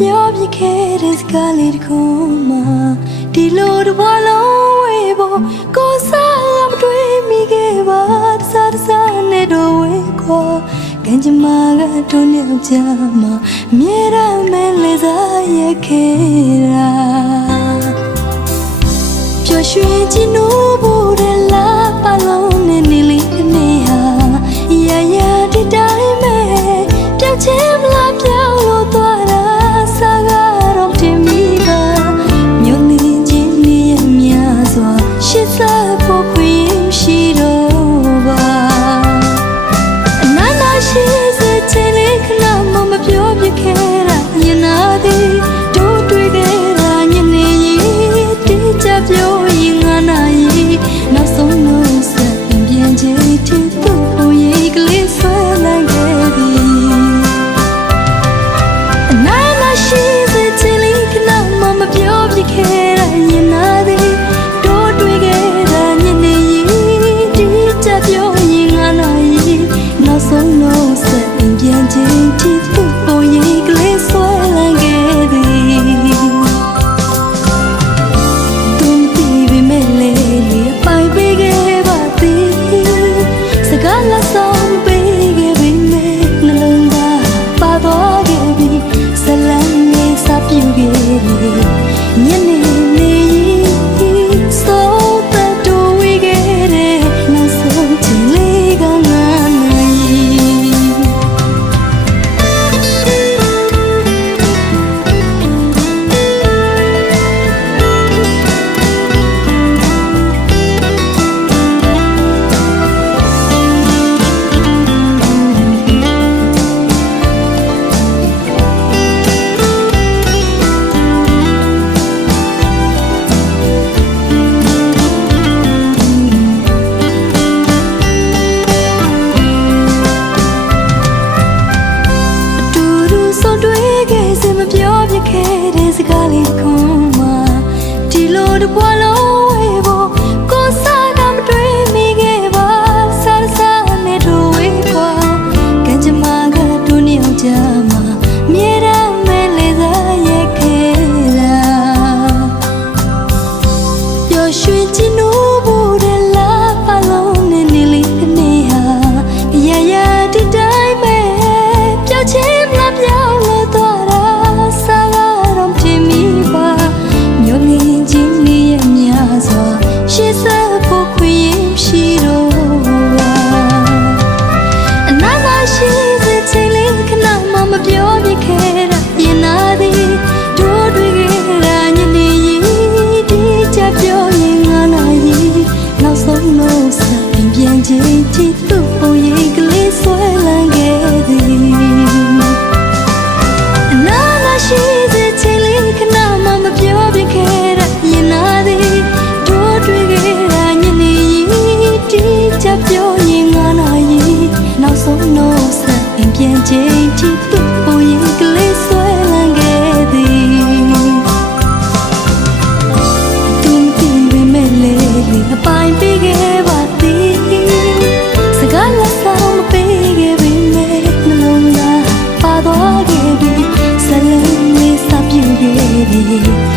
ပြောပြခဲ့တဲ့စကားလေးတစ်ခုမှဒီလိုတစ်ဘဝလုံးဝေးဖို့ကိုယ်စားမတွေ့မိခဲ့ပါတစားနဲ့တော့ဝေးခေါ်ကံကြမ္မာကတို့နှစ်ယောက်မှာမြဲတမ်းမဲလေးစားရခဲ့တာပျော်ရွှင်ကြည်နူးဖို့တလားပါလုံးနဲ့နေလေးနေဟာရရဒီတိုင်းမဲပြောင်းချင်မလားပြောင်းလို့သွားတာစားကတော့တင်မိပါမြို့နေချင်းနေရမြစွာရှစ်ဆက်ဖို့ခွင့်ရှိတော့ပါအနာနာရှိစေချင်လေခဏမှမပြောပြခဲ့တာရင်နာသည်တို့တွေ့ခဲ့တာညနေကြီးတိကျပြောရင်ငါနာရီနောက်ဆုံးလို့ဆက်ပြန်ချင်တဲ့သူ့ကိုရေးကလေးဆွဲလိုက်ခဲ့သည်ပြောပြခဲ့တာရင်နာသည်တို့တွေ့ခဲ့တာညနေကြီးတိကျပြောရင်ငါနာရီနောက်ဆုံးလို့ဆက်ပြန်ချင်တဲ့သူ့ကိုရေးကလေးဆွဲလိုက်ခဲ့သည်သူမသိပေမဲ့လေပိုင်ပေးခဲ့ပါသည်စကားလက်ဆောင်ပေးခဲ့ပေမဲ့နှလုံးသားပါသွားခဲ့ပြီဇလံလေးစပြုခဲ့သည်ညနေနေစိုးတဲ့တို့ဝေးခဲ့တဲ့နောက်ဆုံးချင်လေးကငါနိုင်ခဲ့တဲ့စကားလေးခုမှဒီလိုတစ်ဘဝလုံးဝေးဖို့ကိုယ်စားကမတွေ့မိခဲ့ပါစားနဲ့တို့ဝေးကွာကံကြမ္မာကတို့နှစ်ယောက်မှာမြဲတမ်းမဲလေးစားရခဲ့တာပျော်ရွှင်ကြည်နူးဖို့တလားပါလုံးနဲ့နေလေးနေဟာရရဒီတိုင်းပဲပြောင်းချင်မလားပြောင်းလို့သွားတာရှေ့ဆက်ဖို့ခွင့်ရှိတော့ပါအနာဂတ်ရှိစေချင်လေခဏမှမပြောပြခဲ့တာရင်နာသည်တို့တွေ့ခဲ့တာညနေကြီးဒီချပြောရင်ငါနာရီနောက်ဆုံးလို့ဆက်ပြန်ချင်ချစ်သူ့ကိုရေးကလေးဆွဲလန်းခဲ့သည်အနာဂတ်ရှိစေချင်လေခဏမှမပြောပြခဲ့တာရင်နာသည်ချက်ပြောရင်ငါနာရီနောက်ဆုံးတော့ဆက်ပြန်ချင်ချစ်သူ့ကိုရေးကလေးဆွဲလန်းခဲ့သည်သူမသိပေမဲ့လေအပိုင်ပေးခဲ့ပါသည်စကားလက်ဆောင်မပေးခဲ့ပေမဲ့နှလုံးသားပါသွားခဲ့ပြီဇလံလေးစပြုခဲ့သည်